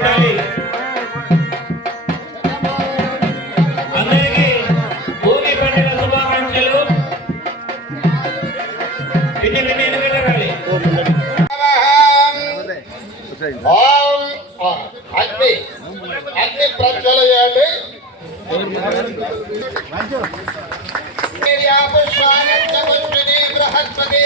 ఉండాలి. అందరికీ భోగి పండుగ శుభాకాంక్షలు. విని ఎన్నికరాలి. అగ్ని ప్రజ్వలయండి. బృహస్పతి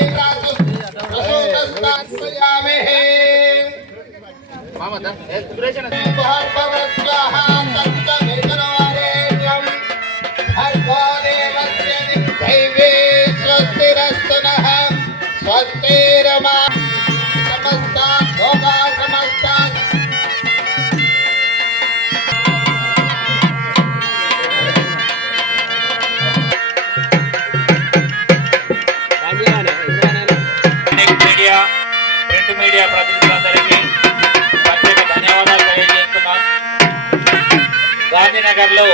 స్వస్తిరస్తునః స్వస్తిరమా సమస్త భోగా సమస్త మీడియా ప్రింట్ మీడియా ప్రతినిధులందరికీ ప్రత్యేక ధన్యవాదాలు తెలియజేస్తున్నాం. గాంధీనగర్లో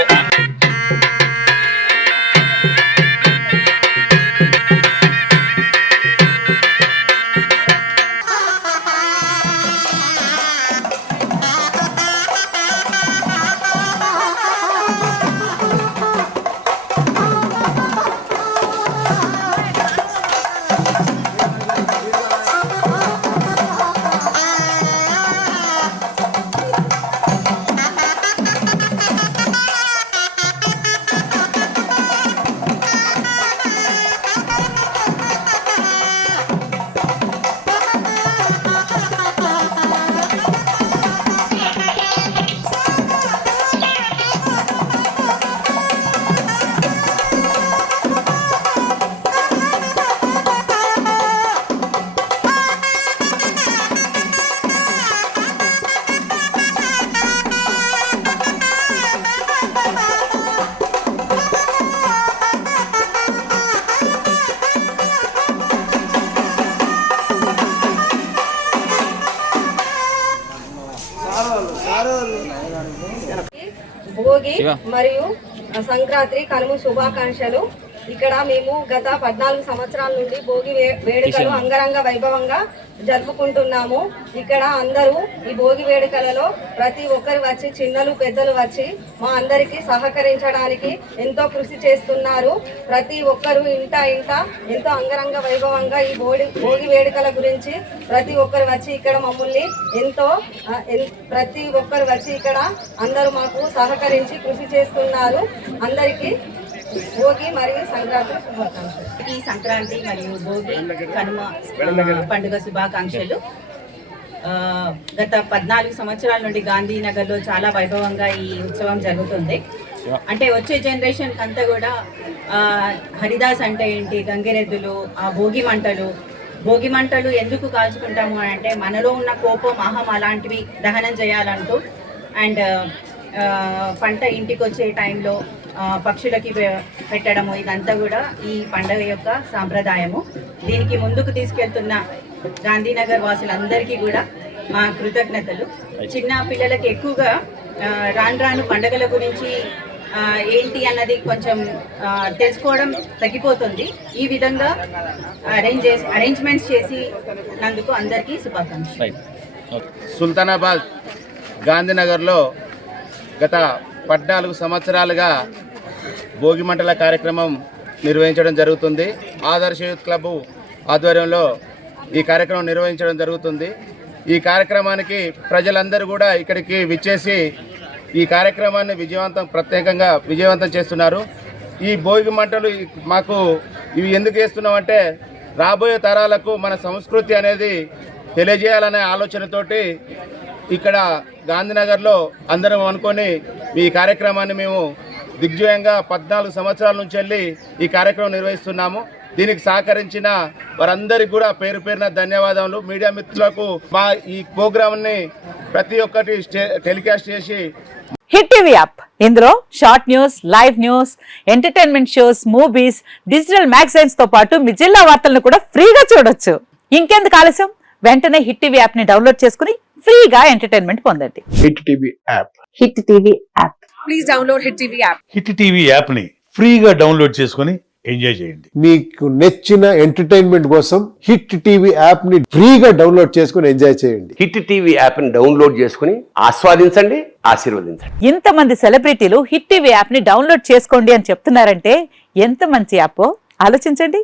భోగి మరియు సంక్రాంతి కనుమ శుభాకాంక్షలు. ఇక్కడ మేము గత 14 సంవత్సరాల నుండి భోగి వేడుకలు అంగరంగ వైభవంగా జరుపుకుంటున్నాము. ఇక్కడ అందరూ ఈ భోగి వేడుకలలో ప్రతి ఒక్కరు వచ్చి చిన్నలు పెద్దలు వచ్చి మా అందరికీ సహకరించడానికి ఎంతో కృషి చేస్తున్నారు. ప్రతి ఒక్కరు ఇంట ఎంతో అంగరంగ వైభవంగా ఈ భోగి వేడుకల గురించి ప్రతి ఒక్కరు వచ్చి ఇక్కడ మమ్మల్ని ప్రతి ఒక్కరు వచ్చి ఇక్కడ అందరూ మాకు సహకరించి కృషి చేస్తున్నారు. అందరికీ భోగి మరియు సంక్రాంతి శుభాకాంక్షలు. ఈ సంక్రాంతి మరియు భోగి కనుమ పండుగ శుభాకాంక్షలు. గత 14 సంవత్సరాల నుండి గాంధీనగర్లో చాలా వైభవంగా ఈ ఉత్సవం జరుగుతుంది. అంటే వచ్చే జనరేషన్ అంతా కూడా హరిదాస్ అంటే ఏంటి, గంగిరెద్దులు, ఆ భోగి మంటలు ఎందుకు కాల్చుకుంటాము అంటే మనలో ఉన్న కోపం, అహం అలాంటివి దహనం చేయాలంటూ అండ్ పంట ఇంటికి వచ్చే టైంలో పక్షులకి పెట్టడము, ఇదంతా కూడా ఈ పండుగ యొక్క సాంప్రదాయము. దీనికి ముందుకు తీసుకెళ్తున్న గాంధీనగర్ వాసులందరికీ కూడా మా కృతజ్ఞతలు. చిన్న పిల్లలకి ఎక్కువగా రాను పండుగల గురించి ఏంటి అన్నది కొంచెం తెలుసుకోవడం తగ్గిపోతుంది. ఈ విధంగా అరేంజ్మెంట్స్ చేసినందుకు అందరికీ శుభాకాంక్షలు. సుల్తానాబాద్ గాంధీనగర్లో గత 14 సంవత్సరాలుగా భోగి మంటల కార్యక్రమం నిర్వహించడం జరుగుతుంది. ఆదర్శ యూత్ క్లబ్ ఆధ్వర్యంలో ఈ కార్యక్రమం నిర్వహించడం జరుగుతుంది. ఈ కార్యక్రమానికి ప్రజలందరూ కూడా ఇక్కడికి విచ్చేసి ఈ కార్యక్రమాన్ని ప్రత్యేకంగా విజయవంతం చేస్తున్నారు. ఈ భోగి మంటలు మాకు ఇవి ఎందుకు చేస్తున్నామంటే రాబోయే తరాలకు మన సంస్కృతి అనేది తెలియజేయాలనే ఆలోచనతోటి ఇక్కడ గాంధీనగర్లో అందరం అనుకొని ఈ కార్యక్రమాన్ని మేము దిగ్విజయంగా 14 సంవత్సరాల నుంచి వెళ్ళి ఈ కార్యక్రమం నిర్వహిస్తున్నాము. దీనికి సహకరించిన వారందరికీ కూడా పేరు పేరున ధన్యవాదాలు. మీడియా మిత్రులకు మా ఈ ప్రోగ్రామ్ని ప్రతి ఒక్కటి టెలికాస్ట్ చేసి హిట్ టీవీ యాప్, ఇందులో short news, live news, entertainment shows, movies, digital magazines తో పాటు మీ జిల్లా వార్తలను కూడా ఫ్రీగా చూడొచ్చు. ఇంకెందుకు ఆలస్యం, వెంటనే హిట్ టీవీ యాప్ ని డౌన్లోడ్ చేసుకుని ఫ్రీగా ఎంటర్టైన్మెంట్ పొందండి. Hit TV app. Hit TV app. Please download hit TV app. Hit TV app ని ఫ్రీగా డౌన్లోడ్ చేసుకుని ఎంజాయ్ చేయండి. మీకు నచ్చిన ఎంటర్టైన్మెంట్ కోసం హిట్ టీవీ యాప్ ని ఫ్రీగా డౌన్లోడ్ చేసుకుని ఎంజాయ్ చేయండి. హిట్ టీవీ యాప్ ని డౌన్లోడ్ చేసుకుని ఆస్వాదించండి, ఆశీర్వదించండి. ఇంతమంది సెలబ్రిటీలు హిట్ టీవీ యాప్ ని డౌన్లోడ్ చేసుకోండి అని చెప్తున్నారంటే ఎంత మంచి యాప్ ఆలోచించండి.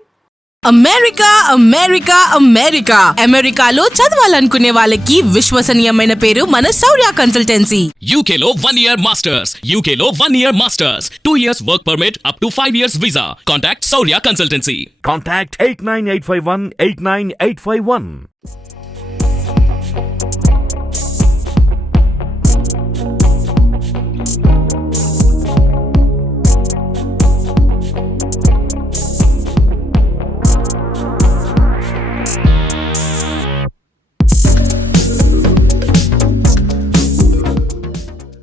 అమెరికా అమెరికా అమెరికా అమెరికాలో చదవాలనుకునే వాళ్ళకి విశ్వసనీయమైన పేరు మన శౌర్య కన్సల్టెన్సీ. UK లో 1 year masters, UK లో 1 year masters, 2 years work permit up to 5 years visa. Contact Saurya Consultancy. Contact 89851 89851.